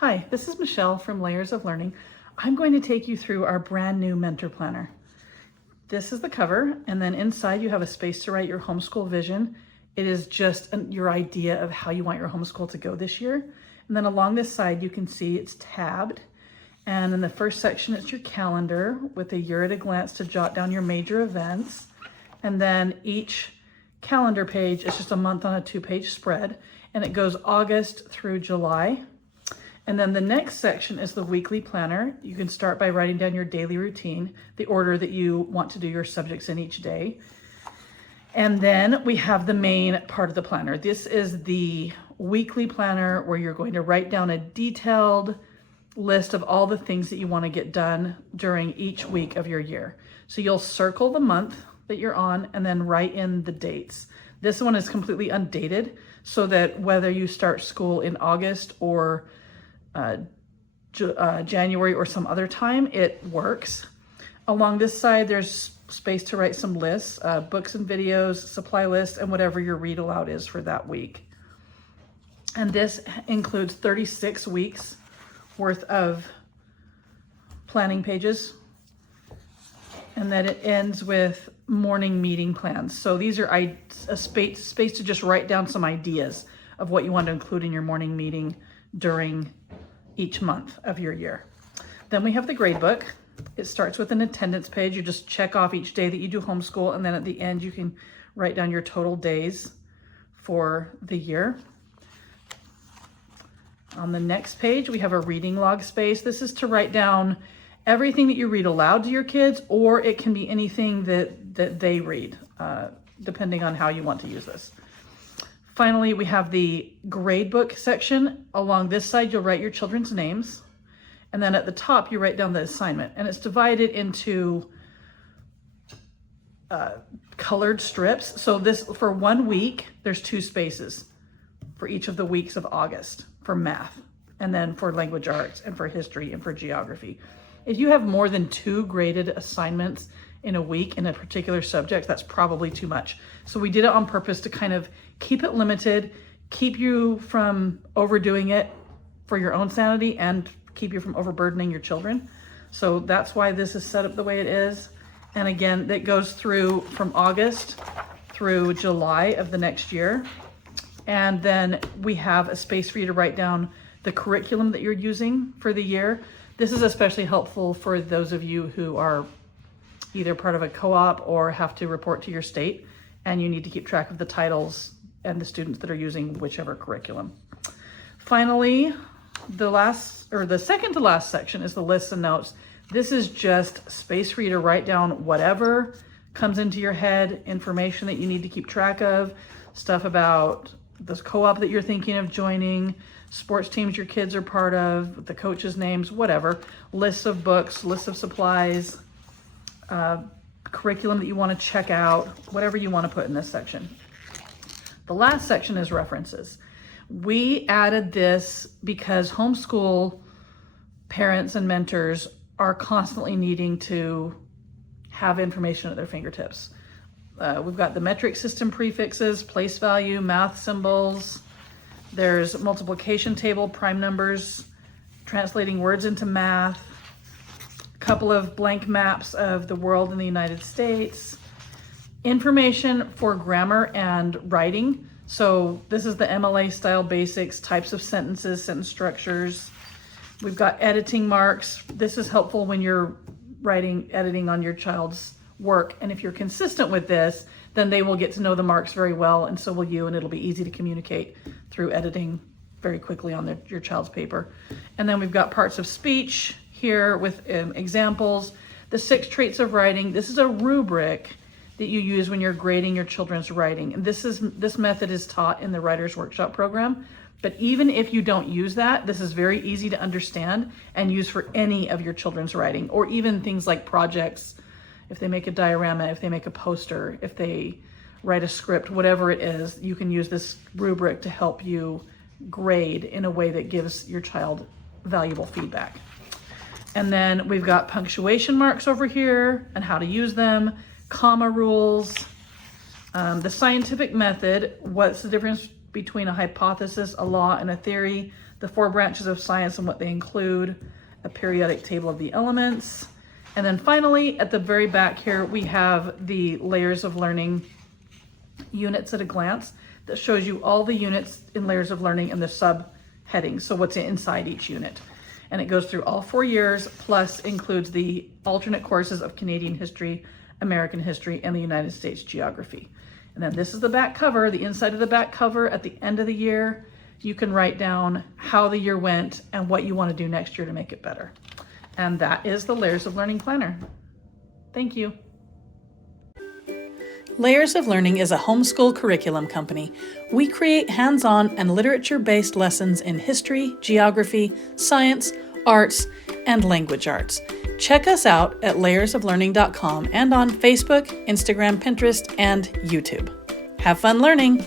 Hi, this is Michelle from Layers of Learning. I'm going to take you through our brand new mentor planner. This is the cover, and then inside you have a space to write your homeschool vision. It is just your idea of how you want your homeschool to go this year. And then along this side, you can see it's tabbed. And in the first section, it's your calendar with a year at a glance to jot down your major events. And then each calendar page is just a month on a 2-page spread, and it goes August through July. And then the next section is the weekly planner. You can start by writing down your daily routine, the order that you want to do your subjects in each day. And then we have the main part of the planner. This is the weekly planner where you're going to write down a detailed list of all the things that you want to get done during each week of your year. So you'll circle the month that you're on and then write in the dates. This one is completely undated so that whether you start school in August or January or some other time, it works. Along this side, there's space to write some lists, books and videos, supply lists, and whatever your read aloud is for that week. And this includes 36 weeks worth of planning pages. And then it ends with morning meeting plans. So these are a space to just write down some ideas of what you want to include in your morning meeting during each month of your year. Then we have the grade book. It starts with an attendance page. You just check off each day that you do homeschool, and then at the end you can write down your total days for the year. On the next page, we have a reading log space. This is to write down everything that you read aloud to your kids, or it can be anything that they read, depending on how you want to use this. Finally, we have the grade book section. Along this side, you'll write your children's names. And then at the top, you write down the assignment. And it's divided into colored strips. So this, for 1 week, there's 2 spaces for each of the weeks of August for math, and then for language arts, and for history, and for geography. If you have more than 2 graded assignments in a week in a particular subject, that's probably too much. So we did it on purpose to kind of keep it limited, keep you from overdoing it for your own sanity, and keep you from overburdening your children. So that's why this is set up the way it is. And again, that goes through from August through July of the next year. And then we have a space for you to write down the curriculum that you're using for the year. This is especially helpful for those of you who are either part of a co-op or have to report to your state, and you need to keep track of the titles and the students that are using whichever curriculum. Finally, the second to last section is the lists and notes. This is just space for you to write down whatever comes into your head, information that you need to keep track of, stuff about this co-op that you're thinking of joining, sports teams your kids are part of, the coaches' names, whatever, lists of books, lists of supplies, curriculum that you want to check out, whatever you want to put in this section. The last section is references. We added this because homeschool parents and mentors are constantly needing to have information at their fingertips. We've got the metric system prefixes, place value, math symbols. There's multiplication table, prime numbers, translating words into math, a couple of blank maps of the world and the United States, information for grammar and writing. So this is the MLA style basics, types of sentences, sentence structures. We've got editing marks. This is helpful when you're editing on your child's work. And if you're consistent with this, then they will get to know the marks very well, and so will you, and it'll be easy to communicate through editing very quickly on your child's paper. And then we've got parts of speech here with examples. The 6 traits of writing. This is a rubric that you use when you're grading your children's writing. And this method is taught in the Writer's Workshop program. But even if you don't use that, this is very easy to understand and use for any of your children's writing, or even things like projects. If they make a diorama, if they make a poster, if they write a script, whatever it is, you can use this rubric to help you grade in a way that gives your child valuable feedback. And then we've got punctuation marks over here and how to use them, comma rules, the scientific method, what's the difference between a hypothesis, a law, and a theory. the 4 branches of science and what they include, a periodic table of the elements. And then finally, at the very back here, we have the layers of learning units at a glance that shows you all the units in layers of learning and the subheadings, so what's inside each unit. And it goes through all 4 years, plus includes the alternate courses of Canadian history, American history, and the United States geography. And then this is the back cover, the inside of the back cover. At the end of the year, you can write down how the year went and what you want to do next year to make it better. And that is the Layers of Learning Planner. Thank you. Layers of Learning is a homeschool curriculum company. We create hands-on and literature-based lessons in history, geography, science, arts, and language arts. Check us out at layersoflearning.com and on Facebook, Instagram, Pinterest, and YouTube. Have fun learning!